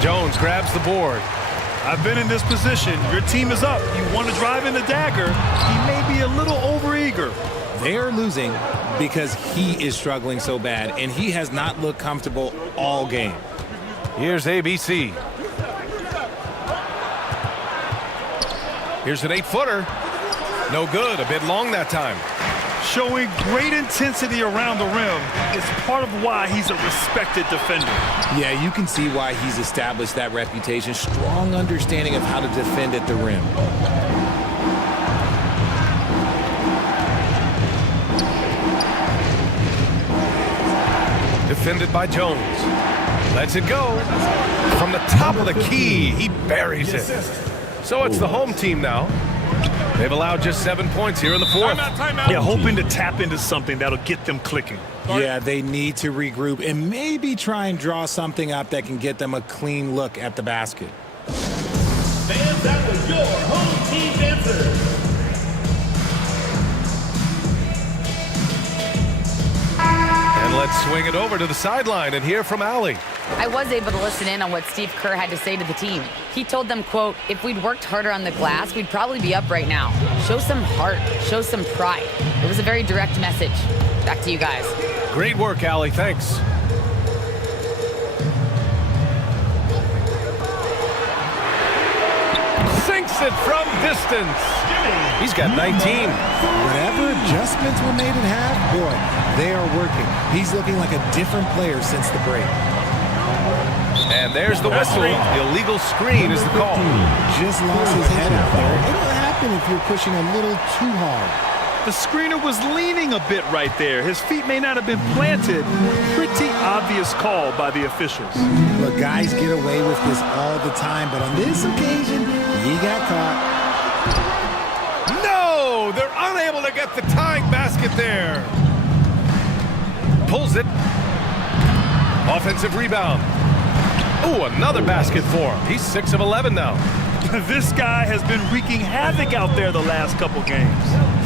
Jones grabs the board. I've been in this position. Your team is up. You want to drive in the dagger. He may be a little overeager. They're losing because he is struggling so bad, and he has not looked comfortable all game. Here's ABC. Here's an 8-footer. No good. A bit long that time. Showing great intensity around the rim is part of why he's a respected defender. Yeah, you can see why he's established that reputation. Strong understanding of how to defend at the rim. Defended by Jones. Lets it go. From the top of the key, he buries it. So it's the home team now. They've allowed just 7 points here in the 4th. Yeah, hoping to tap into something that'll get them clicking. Yeah, they need to regroup and maybe try and draw something up that can get them a clean look at the basket. Fans, that was your home team's answer. And let's swing it over to the sideline and hear from Allie. I was able to listen in on what Steve Kerr had to say to the team. He told them, quote, if we'd worked harder on the glass, we'd probably be up right now. Show some heart, show some pride. It was a very direct message. Back to you guys. Great work, Allie. Thanks. Sinks it from distance. He's got 19. Whatever adjustments were made at half, boy, they are working. He's looking like a different player since the break. And there's the whistle. Illegal screen is the call. Just lost his head out there. It'll happen if you're pushing a little too hard. The screener was leaning a bit right there. His feet may not have been planted. Pretty obvious call by the officials. Look, guys get away with this all the time, but on this occasion, he got caught. No! They're unable to get the tying basket there. Pulls it. Offensive rebound. Ooh, another basket for him. He's 6 of 11 now. This guy has been wreaking havoc out there the last couple games.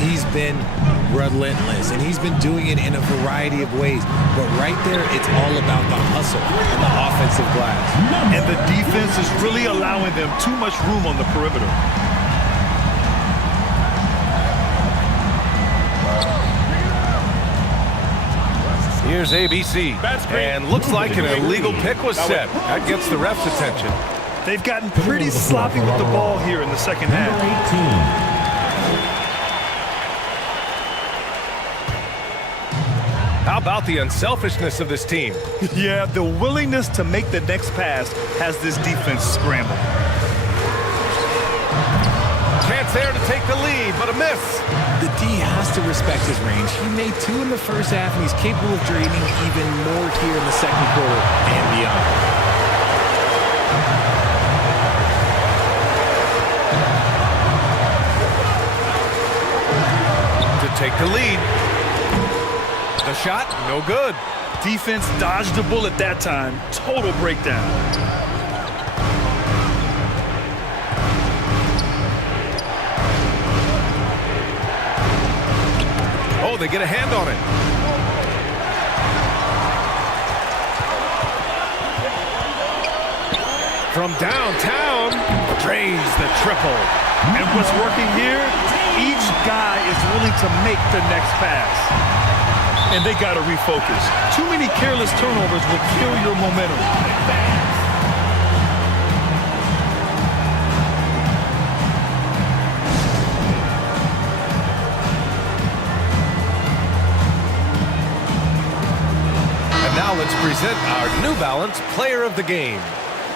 He's been relentless, and he's been doing it in a variety of ways. But right there, it's all about the hustle and the offensive glass. And the defense is really allowing them too much room on the perimeter. Here's ABC, and looks like an illegal pick was set. That gets the ref's attention. They've gotten pretty sloppy with the ball here in the second half. How about the unselfishness of this team? Yeah, the willingness to make the next pass has this defense scrambled. Chance there to take the lead, but a miss. The D has to respect his range. He made 2 in the first half, and he's capable of draining even more here in the second quarter and beyond. To take the lead. The shot, no good. Defense dodged the bullet that time. Total breakdown. Oh, they get a hand on it. From downtown, drains the triple. And what's working here, each guy is willing to make the next pass. And they got to refocus. Too many careless turnovers will kill your momentum. And now let's present our New Balance Player of the Game.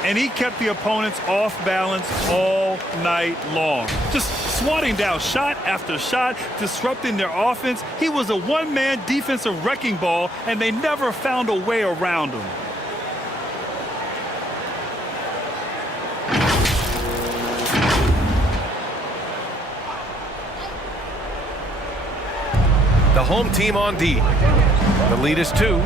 And he kept the opponents off balance all night long. Just swatting down shot after shot, disrupting their offense. He was a one-man defensive wrecking ball, and they never found a way around him. The home team on D. The lead is 2.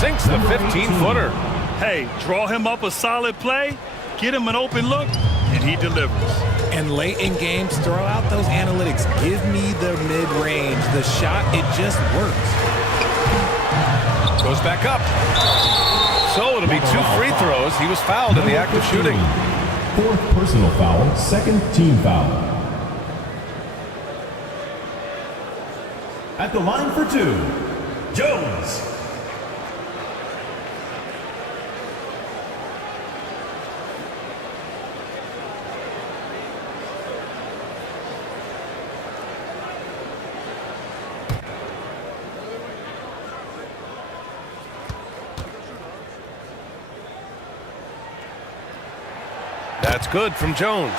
Sinks the 15-footer. Hey, draw him up a solid play, get him an open look, and he delivers. And late in games, throw out those analytics. Give me the mid-range. The shot, it just works. Goes back up. So it'll be 2 free throws. He was fouled in the act of shooting. 4th personal foul, 2nd team foul. At the line for 2, Jones. That's good from Jones.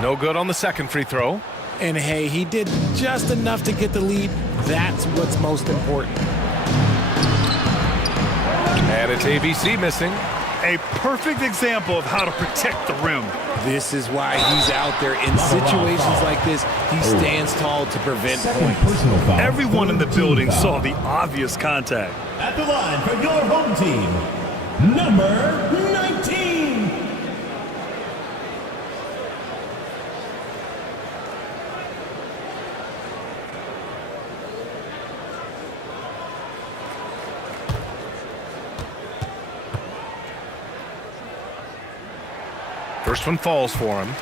No good on the second free throw. And hey, he did just enough to get the lead. That's what's most important. And it's ABC missing. A perfect example of how to protect the rim. This is why he's out there in situations like this. He stands tall to prevent points. Everyone in the building saw the obvious contact. At the line for your home team, number 19. First one falls for him.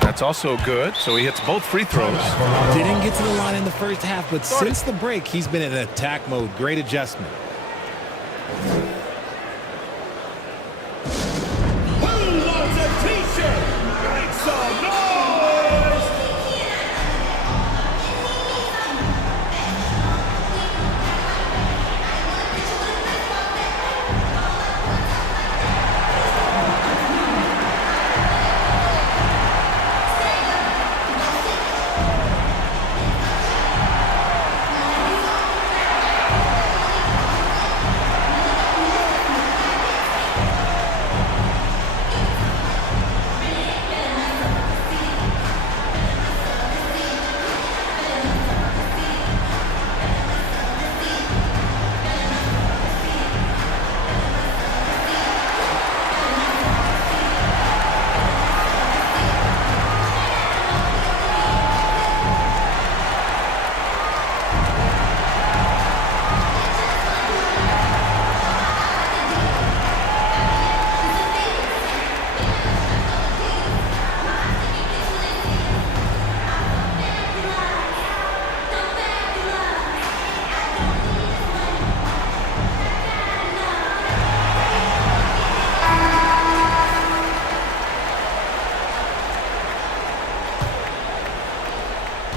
That's also good, so he hits both free throws. Didn't get to the line in the first half, but since the break, he's been in attack mode. Great adjustment.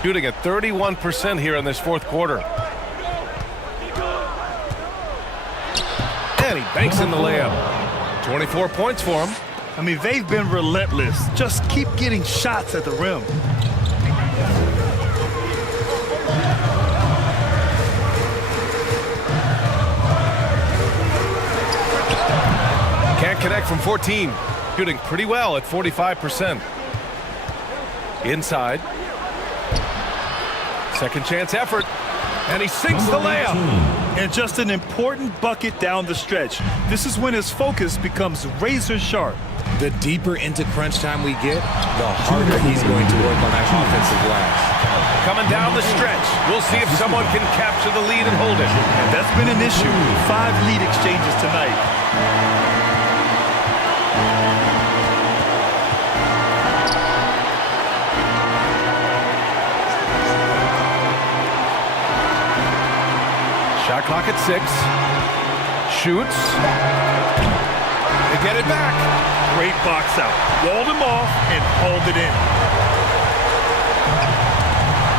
shooting at 31% here in this fourth quarter. And he banks in the layup. 24 points for him. I mean, they've been relentless. Just keep getting shots at the rim. Can't connect from 14. Shooting pretty well at 45%. Inside. Second chance effort. And he sinks the layup. And just an important bucket down the stretch. This is when his focus becomes razor sharp. The deeper into crunch time we get, the harder he's going to work on that offensive glass. Coming down the stretch. We'll see if someone can capture the lead and hold it. And that's been an issue. 5 lead exchanges tonight. Shot clock at 6. Shoots. They get it back. Great box out. Walled him off and hauled it in.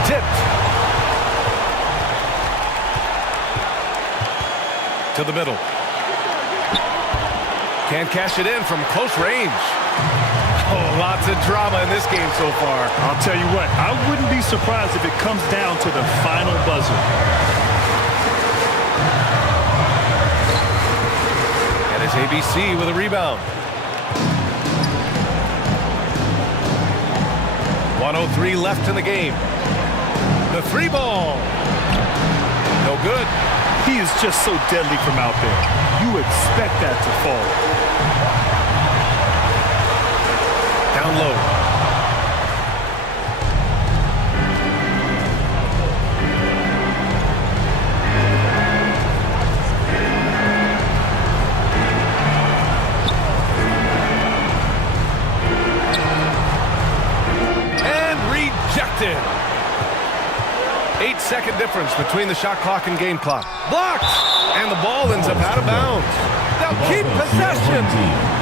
Tipped. To the middle. Can't cash it in from close range. Oh, lots of drama in this game so far. I'll tell you what, I wouldn't be surprised if it comes down to the final buzzer. And it's ABC with a rebound. 1:03 left in the game. The 3 ball. No good. He is just so deadly from out there. You expect that to fall. Down low. And rejected. 8-second difference between the shot clock and game clock. Blocked! And the ball ends up out of bounds. They'll keep possession.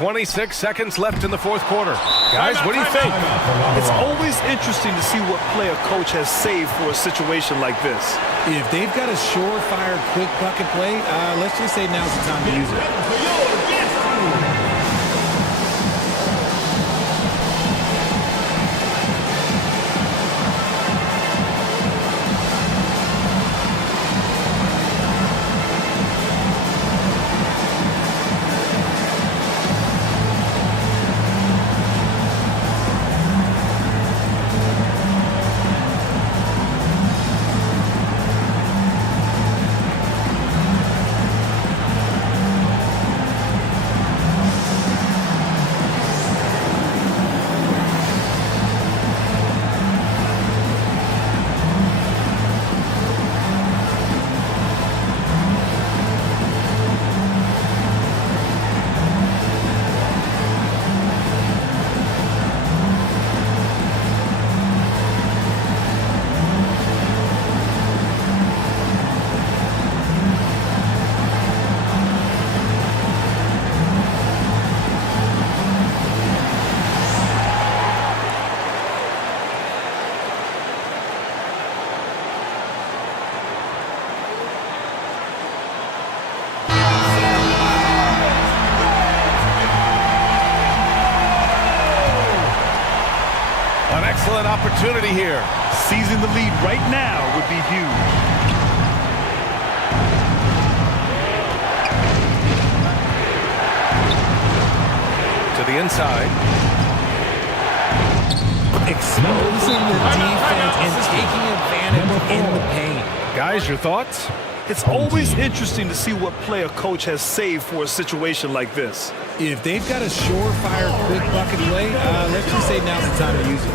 26 seconds left in the fourth quarter. Guys, what do you think? It's always interesting to see what play a coach has saved for a situation like this. If they've got a surefire, quick bucket play, let's just say now's the time to use it. Excellent opportunity here. Seizing the lead right now would be huge. To the inside. Exposing the defense and taking advantage in the paint. Guys, your thoughts? It's always interesting to see what play a coach has saved for a situation like this. If they've got a surefire, quick bucket play, let's just say now's the time to use it.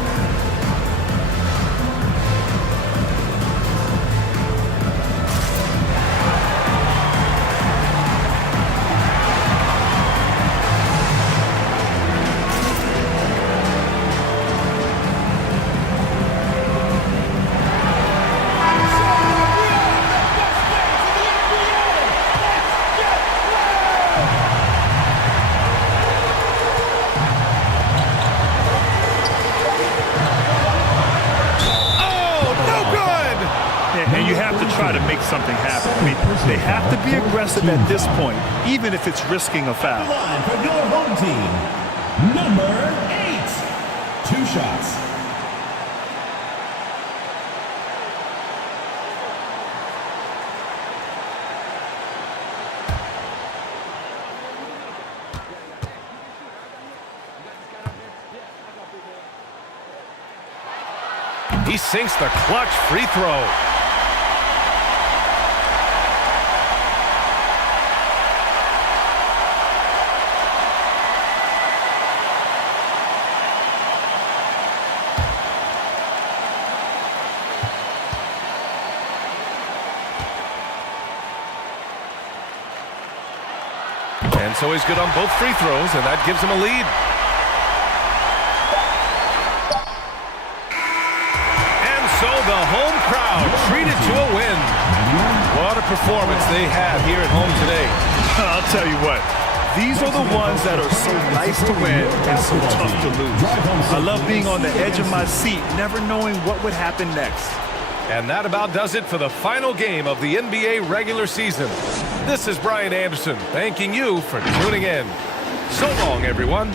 try to make something happen. I mean, they have to be aggressive at this point, even if it's risking a foul. Line for your home team, number 8. 2 shots. He sinks the clutch free throw. And so he's good on both free throws, and that gives him a lead. So the home crowd treated to a win. What a performance they had here at home today. I'll tell you what, these are the ones that are so nice to win and so tough to lose. I love being on the edge of my seat, never knowing what would happen next. And that about does it for the final game of the NBA regular season. This is Brian Anderson thanking you for tuning in. So long, everyone.